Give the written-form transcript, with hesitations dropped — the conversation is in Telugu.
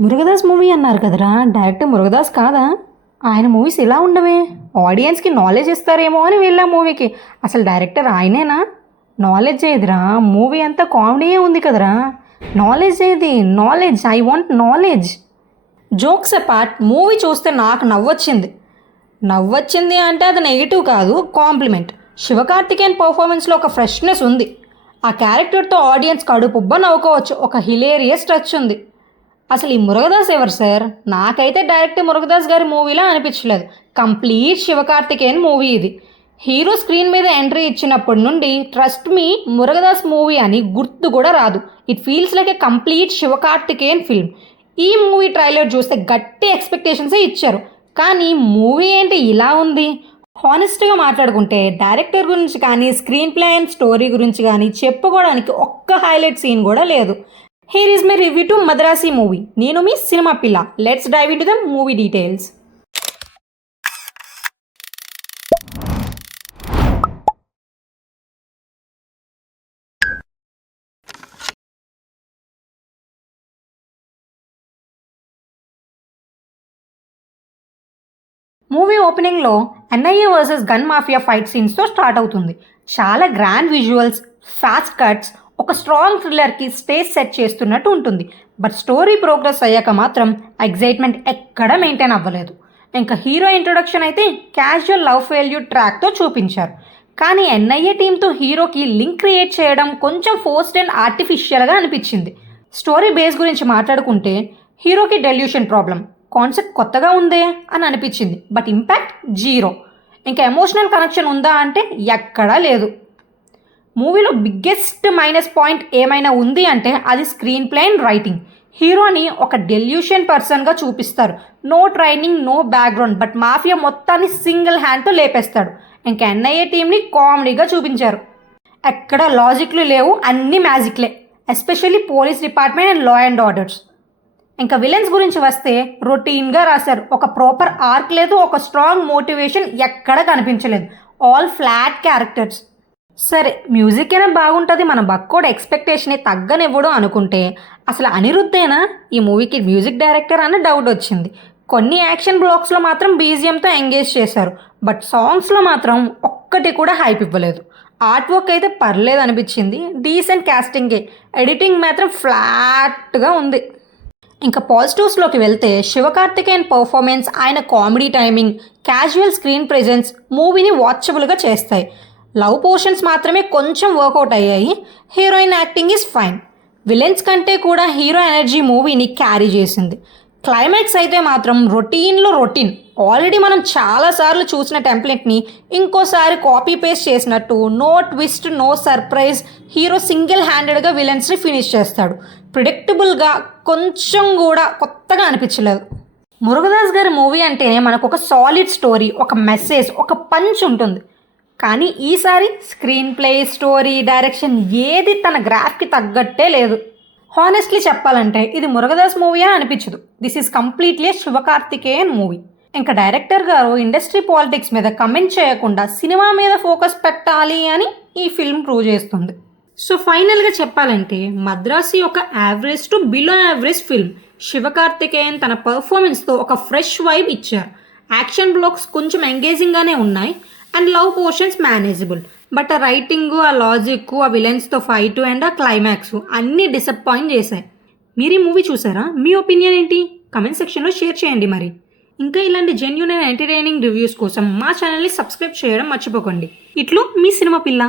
మురుగదాస్ మూవీ అన్నారు కదరా, డైరెక్టర్ మురుగదాస్ కాదా? ఆయన మూవీస్ ఇలా ఉండవే, ఆడియన్స్కి నాలెడ్జ్ ఇస్తారేమో అని వెళ్ళా మూవీకి. అసలు డైరెక్టర్ ఆయనేనా? నాలెడ్జ్ ఏదిరా, మూవీ అంతా కామెడీయే ఉంది కదరా. నాలెడ్జ్ ఏది? Knowledge, I want knowledge. Jokes apart, movie చూస్తే నాకు నవ్వొచ్చింది అంటే అది నెగిటివ్ కాదు, కాంప్లిమెంట్. శివకార్తికేయన్ పర్ఫార్మెన్స్లో ఒక ఫ్రెష్నెస్ ఉంది. ఆ క్యారెక్టర్తో ఆడియన్స్ కడుపుబ్బ నవ్వుకోవచ్చు. ఒక హిలేరియస్ టచ్ ఉంది. అసలు ఈ మురుగదాస్ ఎవరు సార్? నాకైతే డైరెక్ట్ మురుగదాస్ గారి మూవీలా అనిపించలేదు. కంప్లీట్ శివకార్తికేయన్ మూవీ ఇది. హీరో స్క్రీన్ మీద ఎంట్రీ ఇచ్చినప్పటి నుండి ట్రస్ట్ మీ మురుగదాస్ మూవీ అని గుర్తు కూడా రాదు. It feels like a complete Sivakarthikeyan film. ఈ మూవీ ట్రైలర్ చూస్తే గట్టి ఎక్స్పెక్టేషన్సే ఇచ్చారు, కానీ మూవీ ఏంటి ఇలా ఉంది? హానెస్ట్గా మాట్లాడుకుంటే డైరెక్టర్ గురించి కానీ స్క్రీన్ ప్లే అండ్ స్టోరీ గురించి కానీ చెప్పుకోవడానికి ఒక్క హైలైట్ సీన్ కూడా లేదు. Here is my review to Madrasi movie. నేను మీ సినిమా పిల్ల. Let's dive into the movie details. Movie ఓపెనింగ్లో NIA versus gun mafia fight సీన్స్తో స్టార్ట్ అవుతుంది. చాలా గ్రాండ్ విజువల్స్, ఫాస్ట్ కట్స్, ఒక స్ట్రాంగ్ థ్రిల్లర్కి స్టేజ్ సెట్ చేస్తున్నట్టు ఉంటుంది. బట్ స్టోరీ ప్రోగ్రెస్ అయ్యాక మాత్రం ఎగ్జైట్మెంట్ ఎక్కడా మెయింటైన్ అవ్వలేదు. ఇంకా హీరో ఇంట్రొడక్షన్ అయితే క్యాజువల్ లవ్ ఫెయిల్యూర్ ట్రాక్తో చూపించారు. కానీ ఎన్ఐఏ టీంతో హీరోకి లింక్ క్రియేట్ చేయడం కొంచెం ఫోర్స్డ్ అండ్ ఆర్టిఫిషియల్గా అనిపించింది. స్టోరీ బేస్ గురించి మాట్లాడుకుంటే హీరోకి డెల్యూషన్ ప్రాబ్లం కాన్సెప్ట్ కొత్తగా ఉందే అని అనిపించింది. But impact zero. ఇంకా ఎమోషనల్ కనెక్షన్ ఉందా అంటే ఎక్కడా లేదు. మూవీలో బిగ్గెస్ట్ మైనస్ పాయింట్ ఏమైనా ఉంది అంటే అది స్క్రీన్ ప్లే అండ్ రైటింగ్. హీరోని ఒక డెల్యూషన్ పర్సన్గా చూపిస్తారు. No training, no background, but mafia మొత్తాన్ని సింగిల్ హ్యాండ్తో లేపేస్తాడు. ఇంకా ఎన్ఐఏ టీంని కామెడీగా చూపించారు. ఎక్కడ లాజిక్లు లేవు, అన్ని మ్యాజిక్లే. Especially police department and law and orders. ఇంకా విలన్స్ గురించి వస్తే రొటీన్గా రాశారు. ఒక ప్రాపర్ ఆర్క్ లేదు, ఒక స్ట్రాంగ్ మోటివేషన్ ఎక్కడ కనిపించలేదు. All flat characters. సరే, మ్యూజిక్ అయినా బాగుంటుంది, మన బక్కోడ్ ఎక్స్పెక్టేషన్ తగ్గనివ్వడం అనుకుంటే అసలు అనిరుద్ధేనా ఈ మూవీకి మ్యూజిక్ డైరెక్టర్ అన్న డౌట్ వచ్చింది. కొన్ని యాక్షన్ బ్లాక్స్లో మాత్రం బీజిఎంతో ఎంగేజ్ చేశారు, బట్ సాంగ్స్లో మాత్రం ఒక్కటి కూడా హైప్ ఇవ్వలేదు. ఆర్ట్ వర్క్ అయితే పర్లేదు అనిపించింది, డీసెంట్ క్యాస్టింగే. ఎడిటింగ్ మాత్రం ఫ్లాట్గా ఉంది. ఇంకా పాజిటివ్స్లోకి వెళ్తే శివకార్తికేయన్ పర్ఫార్మెన్స్, ఆయన comedy timing, casual screen presence మూవీని వాచబుల్గా చేస్తాయి. లవ్ పోర్షన్స్ మాత్రమే కొంచెం వర్కౌట్ అయ్యాయి. Heroine acting is fine. Villains కంటే కూడా హీరో ఎనర్జీ మూవీని క్యారీ చేసింది. క్లైమాక్స్ అయితే మాత్రం రొటీన్. ఆల్రెడీ మనం చాలాసార్లు చూసిన టెంప్లెట్ని ఇంకోసారి కాపీ పేస్ట్ చేసినట్టు, no twist, no surprise. Hero single హ్యాండెడ్గా విలన్స్ని ఫినిష్ చేస్తాడు. ప్రిడిక్టబుల్గా, కొంచెం కూడా కొత్తగా అనిపించలేదు. మురుగదాస్ గారి మూవీ అంటేనే మనకు ఒక సాలిడ్ స్టోరీ, ఒక మెసేజ్, ఒక పంచ్ ఉంటుంది. కానీ ఈసారి స్క్రీన్ ప్లే, స్టోరీ, డైరెక్షన్ ఏది తన గ్రాఫ్కి తగ్గట్టే లేదు. హానెస్ట్లీ చెప్పాలంటే ఇది మురుగదాస్ మూవీ అని అనిపించదు. This is completely Sivakarthikeyan movie. ఇంకా డైరెక్టర్ గారు ఇండస్ట్రీ పాలిటిక్స్ మీద కమెంట్ చేయకుండా సినిమా మీద ఫోకస్ పెట్టాలి అని ఈ ఫిల్మ్ ప్రూవ్ చేస్తుంది. సో ఫైనల్గా చెప్పాలంటే మద్రాసి ఒక average to below average film. Sivakarthikeyan తన పర్ఫార్మెన్స్తో ఒక ఫ్రెష్ వైబ్ ఇచ్చారు. యాక్షన్ బ్లాక్స్ కొంచెం ఎంగేజింగ్గానే ఉన్నాయి and love portions manageable. But ఆ రైటింగు, ఆ లాజిక్, ఆ విలన్స్తో ఫైట్ అండ్ ఆ క్లైమాక్స్ అన్నీ డిసప్పాయింట్ చేశాయి. మీరు ఈ మూవీ చూసారా? మీ ఒపీనియన్ ఏంటి? కమెంట్ సెక్షన్లో షేర్ చేయండి. మరి ఇంకా ఇలాంటి జెన్యూన్ అండ్ ఎంటర్టైనింగ్ రివ్యూస్ కోసం మా ఛానల్ని సబ్స్క్రైబ్ చేయడం మర్చిపోకండి. ఇట్లు మీ సినిమా పిల్ల.